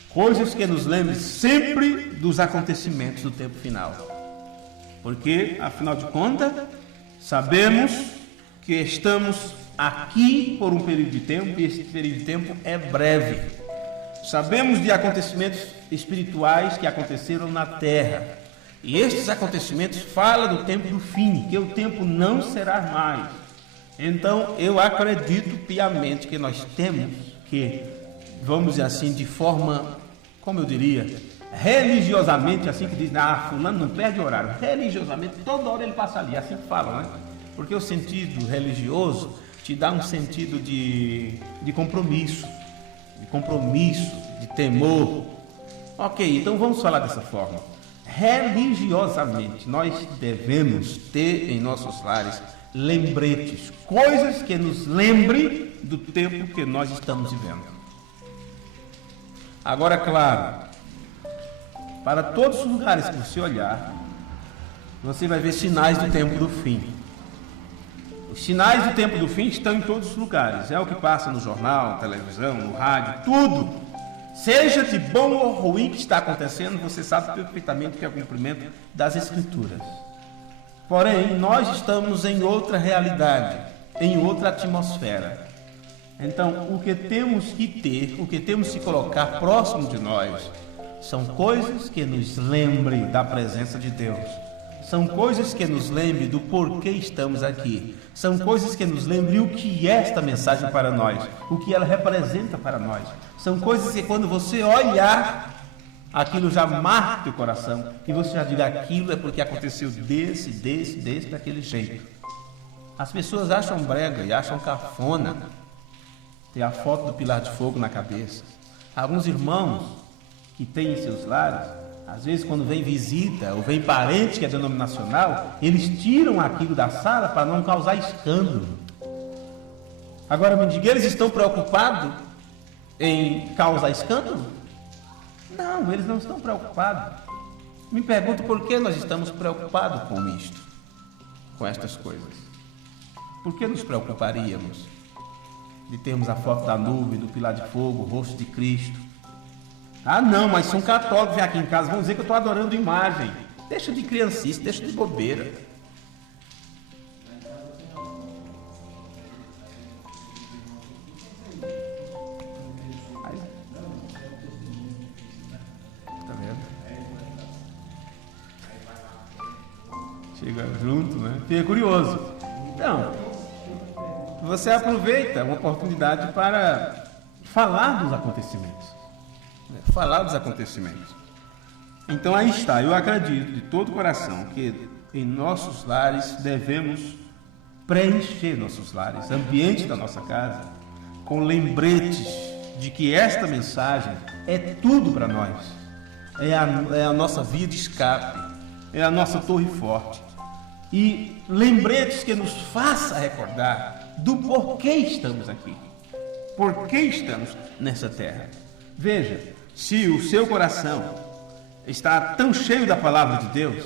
coisas que nos lembrem sempre dos acontecimentos do tempo final, porque afinal de contas sabemos que estamos aqui por um período de tempo, e esse período de tempo é breve. Sabemos de acontecimentos espirituais que aconteceram na terra, e estes acontecimentos falam do tempo do fim, que o tempo não será mais. Então eu acredito piamente que nós temos que, vamos dizer assim, de forma, como eu diria, religiosamente, assim que diz, fulano não perde horário, religiosamente, toda hora ele passa ali, assim que falam, né? Porque o sentido religioso te dá um sentido de compromisso, de temor. Ok, então vamos falar dessa forma. Religiosamente, nós devemos ter em nossos lares lembretes, coisas que nos lembrem do tempo que nós estamos vivendo. Agora, claro, para todos os lugares que você olhar, você vai ver sinais do tempo do fim. Os sinais do tempo do fim estão em todos os lugares. É o que passa no jornal, na televisão, no rádio, tudo. Seja de bom ou ruim que está acontecendo, você sabe perfeitamente que é o cumprimento das Escrituras. Porém, nós estamos em outra realidade, em outra atmosfera. Então, o que temos que ter, o que temos que colocar próximo de nós, são coisas que nos lembrem da presença de Deus. São coisas que nos lembrem do porquê estamos aqui. São coisas que nos lembrem o que é esta mensagem para nós, o que ela representa para nós. São coisas que quando você olhar, aquilo já marca o teu coração e você já diga, aquilo é porque aconteceu daquele jeito. As pessoas acham brega e acham cafona ter a foto do pilar de fogo na cabeça. Alguns irmãos que têm em seus lares, às vezes quando vem visita ou vem parente que é denominacional, eles tiram aquilo da sala para não causar escândalo. Agora me diga, eles estão preocupados em causar escândalo? Não, eles não estão preocupados. Me pergunto por que nós estamos preocupados com isto, com estas coisas. Por que nos preocuparíamos de termos a foto da nuvem, do pilar de fogo, o rosto de Cristo? Ah não, mas são católicos, vem aqui em casa, vão dizer que eu estou adorando imagem. Deixa de criancice, deixa de bobeira. Aí. Tá vendo? Chega junto, né? Fica curioso. Então, você aproveita uma oportunidade para falar dos acontecimentos. Então aí está, eu acredito de todo o coração que em nossos lares devemos preencher nossos lares, ambiente da nossa casa, com lembretes de que esta mensagem é tudo para nós, é a nossa via de escape, é a nossa torre forte, e lembretes que nos faça recordar do porquê estamos aqui, porquê estamos nessa terra. Veja, se o seu coração está tão cheio da palavra de Deus,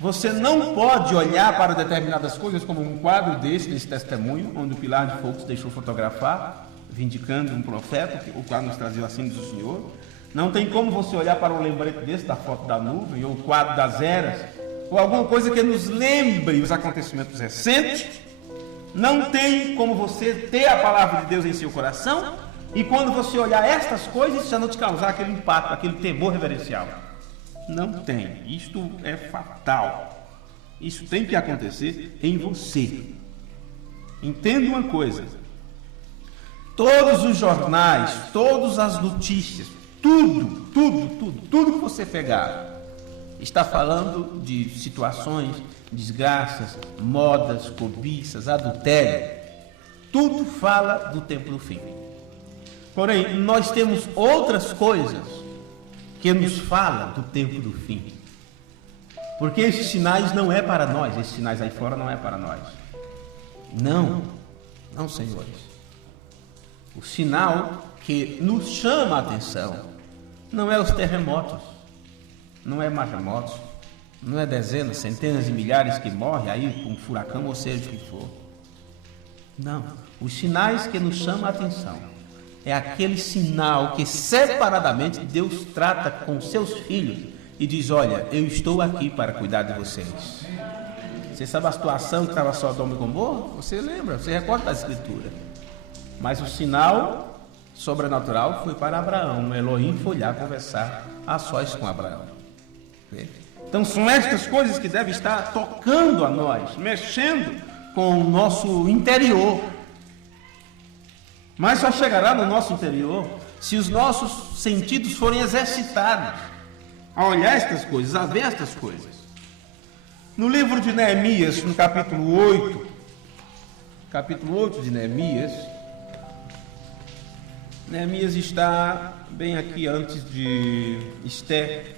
você não pode olhar para determinadas coisas como um quadro desse testemunho, onde o pilar de fogo se deixou fotografar, vindicando um profeta, o qual nos trazia assim do Senhor. Não tem como você olhar para um lembrete desse, da foto da nuvem, ou o quadro das eras, ou alguma coisa que nos lembre os acontecimentos recentes. Não tem como você ter a palavra de Deus em seu coração, e quando você olhar estas coisas, já não te causar aquele impacto, aquele temor reverencial. Não tem. Isto é fatal. Isso tem que acontecer em você. Entenda uma coisa. Todos os jornais, todas as notícias, tudo que você pegar, está falando de situações, desgraças, modas, cobiças, adultério. Tudo fala do tempo do fim. Porém, nós temos outras coisas que nos fala do tempo do fim. Porque esses sinais não é para nós, esses sinais aí fora não é para nós. Não, senhores. O sinal que nos chama a atenção não é os terremotos, não é maremotos, não é dezenas, centenas e milhares que morrem aí com um furacão ou seja o que for. Não, os sinais que nos chamam a atenção é aquele sinal que separadamente Deus trata com seus filhos e diz: olha, eu estou aqui para cuidar de vocês. Você sabe a situação que estava Sodoma e Gomorra? Você lembra, você recorda da escritura. Mas o sinal sobrenatural foi para Abraão. Elohim foi lá conversar a sós com Abraão. Então são estas coisas que devem estar tocando a nós, mexendo com o nosso interior. Mas só chegará no nosso interior se os nossos sentidos forem exercitados a olhar estas coisas, a ver estas coisas. No livro de Neemias, no capítulo 8 de Neemias está bem aqui antes de Esté,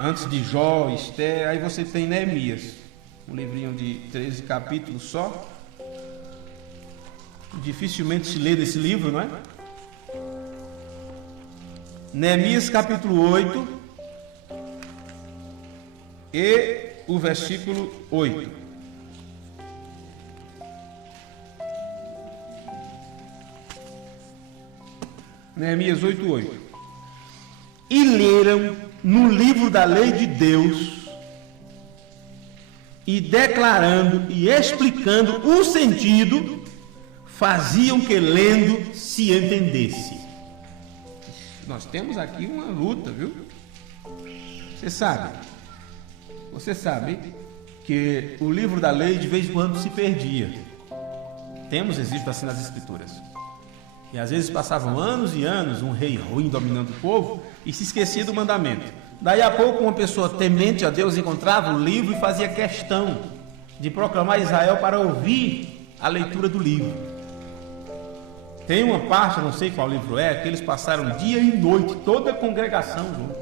antes de Jó, Esté, aí você tem Neemias, um livrinho de 13 capítulos só. Dificilmente se lê desse livro, não é? Neemias capítulo 8 e o versículo 8. Neemias 8:8. E leram no livro da lei de Deus, e declarando e explicando o sentido, faziam que lendo se entendesse. Nós temos aqui uma luta, viu? Você sabe que o livro da lei de vez em quando se perdia. Temos registro assim nas escrituras. E às vezes passavam anos e anos um rei ruim dominando o povo e se esquecia do mandamento. Daí a pouco uma pessoa temente a Deus encontrava o livro e fazia questão de proclamar Israel para ouvir a leitura do livro. Tem uma parte, não sei qual livro é, que eles passaram dia e noite, toda a congregação junto.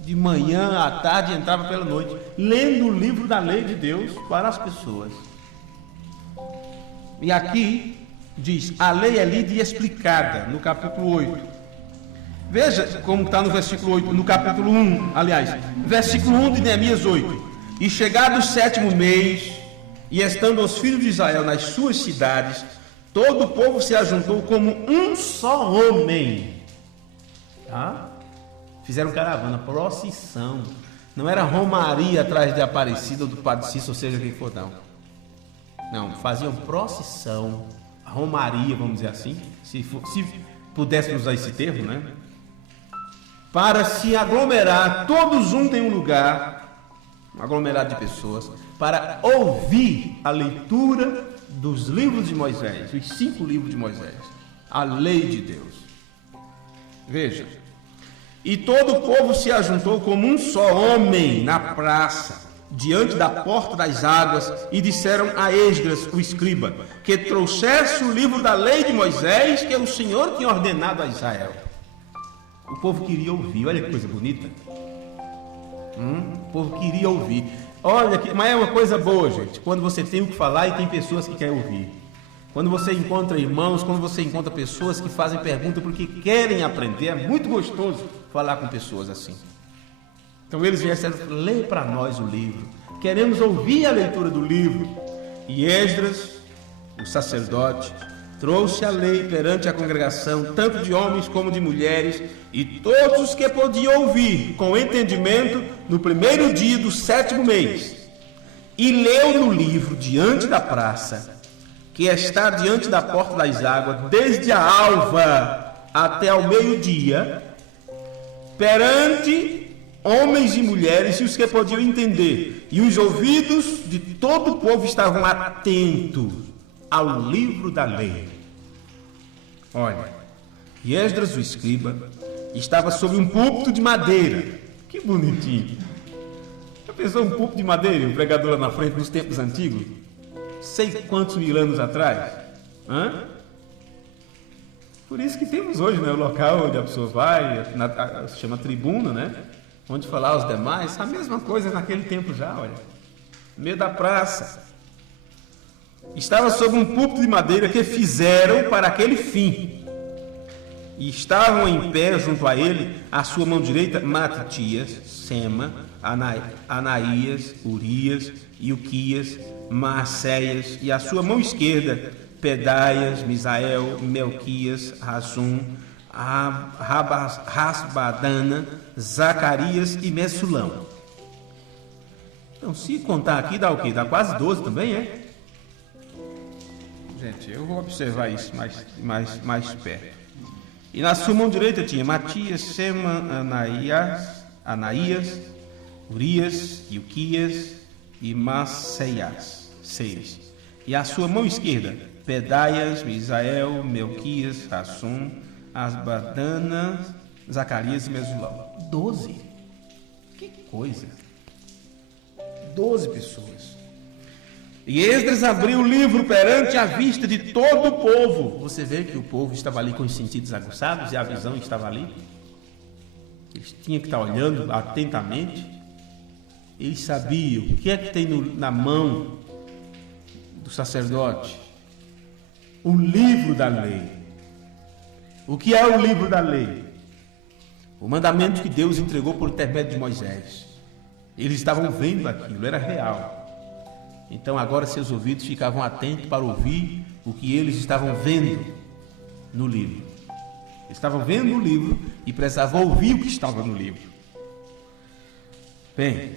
De manhã à tarde entrava pela noite, lendo o livro da lei de Deus para as pessoas. E aqui diz, a lei é lida e explicada, no capítulo 8. Veja como está no versículo 8, no capítulo 1, aliás, versículo 1 de Neemias 8. E chegado o 7º mês, e estando os filhos de Israel nas suas cidades, todo o povo se ajuntou como um só homem. Fizeram caravana, procissão. Não era romaria atrás de Aparecida ou do Padre Cícero, ou seja, quem for, não. Não, faziam procissão, romaria, vamos dizer assim, se pudéssemos usar esse termo, né? Para se aglomerar, todos juntos em um lugar, um aglomerado de pessoas, para ouvir a leitura dos livros de Moisés, os 5 livros de Moisés, a lei de Deus. Veja, e todo o povo se ajuntou como um só homem na praça, diante da porta das águas, e disseram a Esdras, o escriba, que trouxesse o livro da lei de Moisés, que o Senhor tinha ordenado a Israel. O povo queria ouvir, olha que coisa bonita. O povo queria ouvir. Olha, mas é uma coisa boa, gente, quando você tem o que falar e tem pessoas que querem ouvir. Quando você encontra irmãos, quando você encontra pessoas que fazem pergunta porque querem aprender, é muito gostoso falar com pessoas assim. Então eles vieram e lê para nós o livro. Queremos ouvir a leitura do livro. E Esdras, o sacerdote, trouxe a lei perante a congregação, tanto de homens como de mulheres, e todos os que podiam ouvir com entendimento no primeiro dia do 7º mês. E leu no livro diante da praça, que está diante da porta das águas, desde a alva até ao meio-dia, perante homens e mulheres e os que podiam entender, e os ouvidos de todo o povo estavam atentos ao livro da lei. Olha, e Esdras o escriba estava sobre um púlpito de madeira. Que bonitinho. Já pensou um púlpito de madeira, um pregador lá na frente nos tempos antigos? Sei quantos mil anos atrás. Por isso que temos hoje, né, o local onde a pessoa vai, se chama tribuna, né? Onde falar aos demais, a mesma coisa naquele tempo já, olha. No meio da praça. Estava sob um púlpito de madeira que fizeram para aquele fim. E estavam em pé junto a ele, à sua mão direita, Matitias, Sema, Anaías, Urias, Ilquias, Maacéias, e à sua mão esquerda, Pedaias, Misael, Melquias, Razum, Rasbadana, Zacarias e Messulão. Então, se contar aqui, dá o quê? Dá quase 12 também, é? Gente, eu vou observar isso mais perto. E na sua mão direita tinha Matias, Sema, Anaías, Urias, Ilquias e Maacéias, 6. E à sua mão esquerda, Pedaias, Misael, Melquias, Razum, Asbadana, Zacarias e Mesulão. 12. Que coisa. 12 pessoas. E Esdras abriu o livro perante a vista de todo o povo. Você vê que o povo estava ali com os sentidos aguçados e a visão estava ali. Eles tinham que estar olhando atentamente. Eles sabiam o que é que tem na mão do sacerdote. O livro da lei. O que é o livro da lei? O mandamento que Deus entregou por intermédio de Moisés. Eles estavam vendo aquilo, era real. Então agora seus ouvidos ficavam atentos para ouvir o que eles estavam vendo no livro. Eles estavam vendo o livro e precisavam ouvir o que estava no livro. Bem,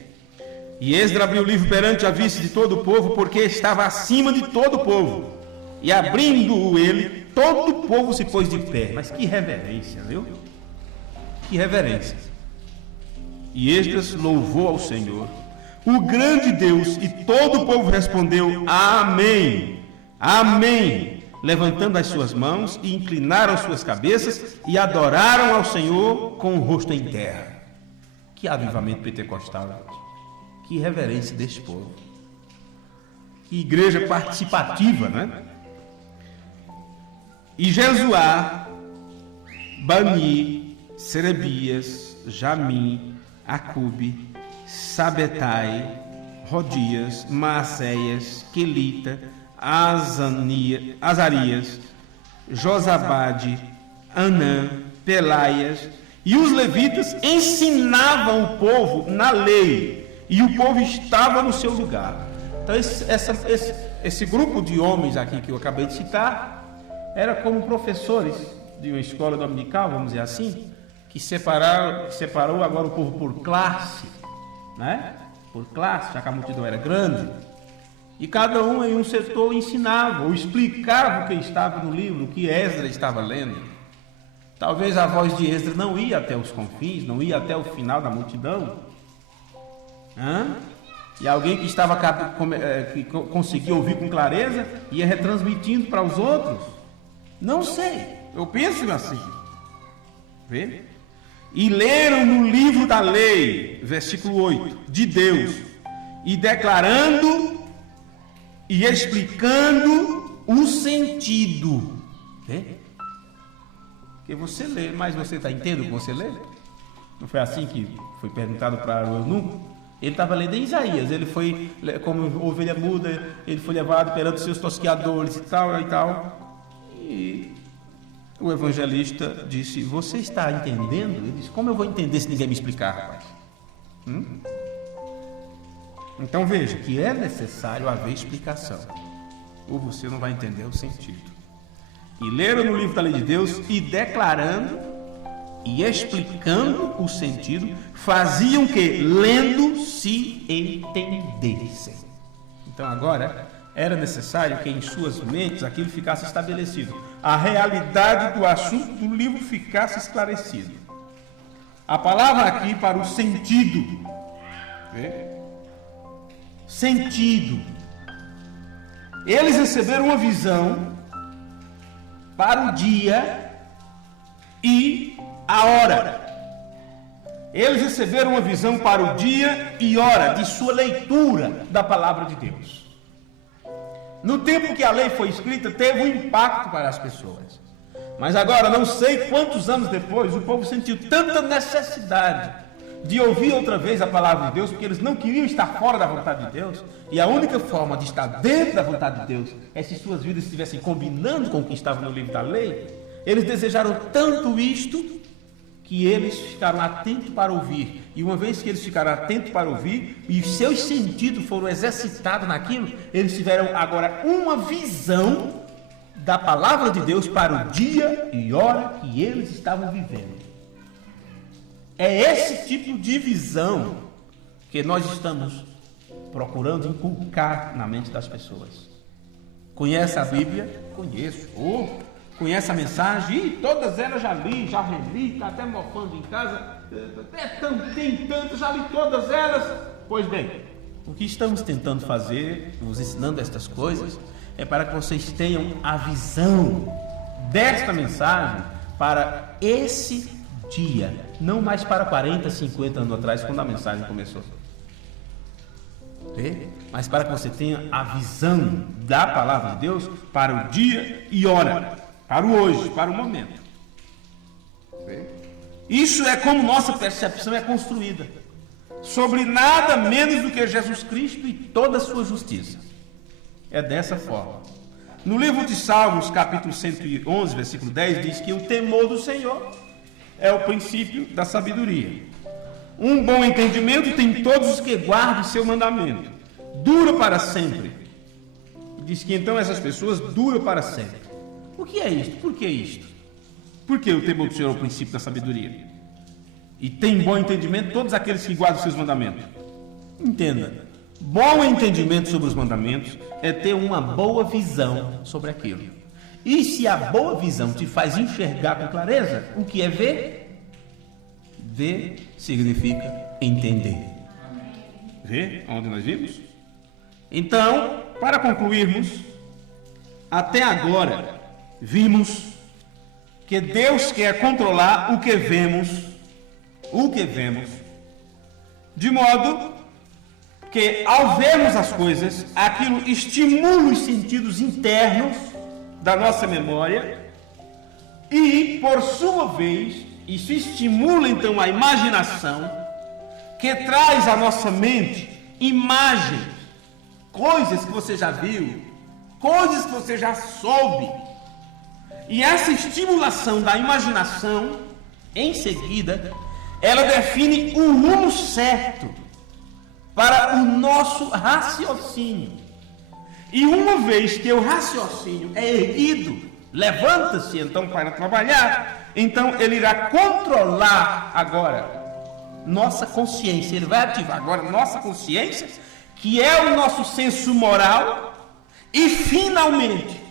e Esdras abriu o livro perante a vista de todo o povo, porque estava acima de todo o povo. E abrindo-o ele, todo o povo se pôs de pé. Mas que reverência, viu? Que reverência. E Esdras louvou ao Senhor, o grande Deus, e todo o povo respondeu: Amém, Amém, levantando as suas mãos e inclinaram suas cabeças e adoraram ao Senhor com o rosto em terra. Que avivamento pentecostal, gente. Que reverência deste povo. Que igreja participativa, né? E Jesuá, Bani, Serebias, Jamim, Acube, Sabetai, Rodias, Maacéias, Quelita, Azarias, Josabade, Anã, Pelaias, e os levitas ensinavam o povo na lei, e o povo estava no seu lugar. Então esse grupo de homens aqui que eu acabei de citar era como professores de uma escola dominical, vamos dizer assim, que separou agora o povo por classe, né? Por classe, já que a multidão era grande, e cada um em um setor ensinava ou explicava o que estava no livro, o que Esdras estava lendo. Talvez a voz de Esdras não ia até os confins, não ia até o final da multidão, e alguém que que conseguia ouvir com clareza ia retransmitindo para os outros. Não sei, eu penso assim. Vê? E leram no livro da lei, versículo 8, de Deus, e declarando e explicando o sentido. Vê? Porque você lê, mas você está entendendo o que você lê? Não foi assim que foi perguntado para o eunuco? Ele estava lendo em Isaías, ele foi, como ovelha muda, ele foi levado perante seus tosqueadores e tal, e tal. E o evangelista disse: você está entendendo? Ele disse: como eu vou entender se ninguém me explicar, rapaz? Então veja que é necessário haver explicação, ou você não vai entender o sentido. E leram no livro da lei de Deus e declarando e explicando o sentido, faziam que, lendo, se entendessem. Então agora era necessário que em suas mentes aquilo ficasse estabelecido, a realidade do assunto do livro ficasse esclarecido. A palavra aqui para o sentido. Sentido. Eles receberam uma visão para o dia e a hora. Eles receberam uma visão para o dia e hora de sua leitura da palavra de Deus. No tempo que a lei foi escrita, teve um impacto para as pessoas. Mas agora, não sei quantos anos depois, o povo sentiu tanta necessidade de ouvir outra vez a palavra de Deus, porque eles não queriam estar fora da vontade de Deus, e a única forma de estar dentro da vontade de Deus é se suas vidas estivessem combinando com o que estava no livro da lei. Eles desejaram tanto isto, que eles ficaram atentos para ouvir, e uma vez que eles ficaram atentos para ouvir, e seus sentidos foram exercitados naquilo, eles tiveram agora uma visão da palavra de Deus para o dia e hora que eles estavam vivendo. É esse tipo de visão que nós estamos procurando inculcar na mente das pessoas. Conhece a Bíblia? Conheço. Conhece a mensagem? Todas elas já li, já reli, está até mofando em casa. Tem tanto, já li todas elas. Pois bem, o que estamos tentando fazer, nos ensinando estas coisas, é para que vocês tenham a visão desta mensagem para esse dia, não mais para 40, 50 anos atrás, quando a mensagem começou. Mas para que você tenha a visão da palavra de Deus para o dia e hora, para o hoje, para o momento. Isso é como nossa percepção é construída, sobre nada menos do que Jesus Cristo e toda a sua justiça. É dessa forma. No livro de Salmos, capítulo 111, versículo 10, diz que o temor do Senhor é o princípio da sabedoria. Um bom entendimento tem todos os que guardam seu mandamento. Dura para sempre. Diz que então essas pessoas duram para sempre. O que é isto? Por que isto? Por que o temor do Senhor é o princípio da sabedoria? E tem bom entendimento todos aqueles que guardam seus mandamentos. Entenda. Bom entendimento sobre os mandamentos é ter uma boa visão sobre aquilo. E se a boa visão te faz enxergar com clareza, o que é ver? Ver significa entender. Ver onde nós vimos? Então, para concluirmos, até agora vimos que Deus quer controlar o que vemos, de modo que ao vermos as coisas, aquilo estimula os sentidos internos da nossa memória e, por sua vez, isso estimula então a imaginação, que traz à nossa mente imagens, coisas que você já viu, coisas que você já soube. E essa estimulação da imaginação, em seguida, ela define o rumo certo para o nosso raciocínio. E uma vez que o raciocínio é erguido, levanta-se então para trabalhar, então ele irá controlar agora nossa consciência, ele vai ativar agora nossa consciência, que é o nosso senso moral, e finalmente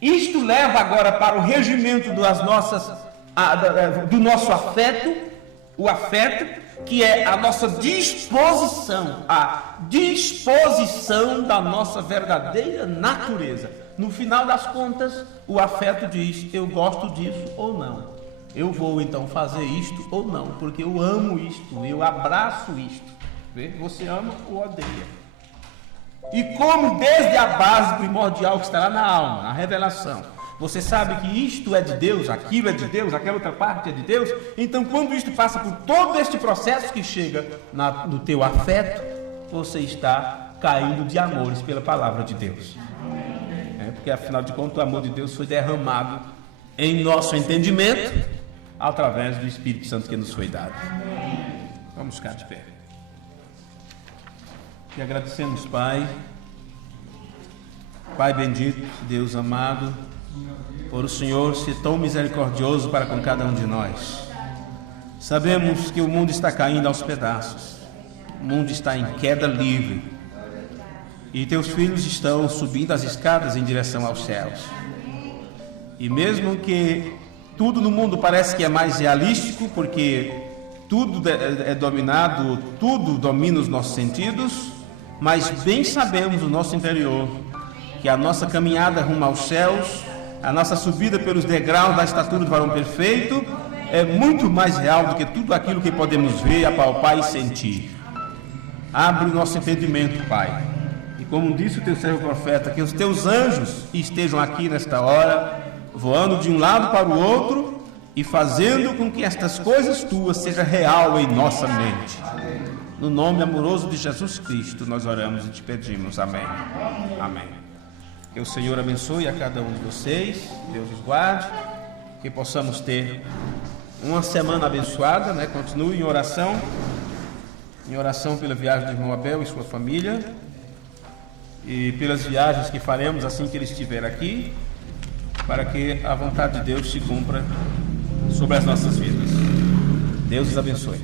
isto leva agora para o regimento das nossas, do nosso afeto, o afeto, que é a nossa disposição, a disposição da nossa verdadeira natureza. No final das contas, o afeto diz: eu gosto disso ou não, eu vou então fazer isto ou não, porque eu amo isto, eu abraço isto. Você ama ou odeia? E como desde a base primordial que está lá na alma, na revelação, você sabe que isto é de Deus, aquilo é de Deus, aquela outra parte é de Deus. Então, quando isto passa por todo este processo que chega no teu afeto, você está caindo de amores pela palavra de Deus. Porque afinal de contas o amor de Deus foi derramado em nosso entendimento através do Espírito Santo que nos foi dado. Vamos ficar de pé. E agradecemos, Pai, Pai bendito, Deus amado, por o Senhor ser tão misericordioso para com cada um de nós. Sabemos que o mundo está caindo aos pedaços, o mundo está em queda livre, e teus filhos estão subindo as escadas em direção aos céus. E mesmo que tudo no mundo parece que é mais realístico, porque tudo é dominado, tudo domina os nossos sentidos, mas bem sabemos no nosso interior que a nossa caminhada rumo aos céus, a nossa subida pelos degraus da estatura do varão perfeito, é muito mais real do que tudo aquilo que podemos ver, apalpar e sentir. Abre o nosso entendimento, Pai. E como disse o teu servo profeta, que os teus anjos estejam aqui nesta hora, voando de um lado para o outro e fazendo com que estas coisas tuas sejam real em nossa mente. No nome amoroso de Jesus Cristo nós oramos e te pedimos. Amém. Amém. Que o Senhor abençoe a cada um de vocês, Deus os guarde, que possamos ter uma semana abençoada, né? Continue em oração pela viagem do irmão Abel e sua família, e pelas viagens que faremos assim que ele estiver aqui, para que a vontade de Deus se cumpra sobre as nossas vidas. Deus os abençoe.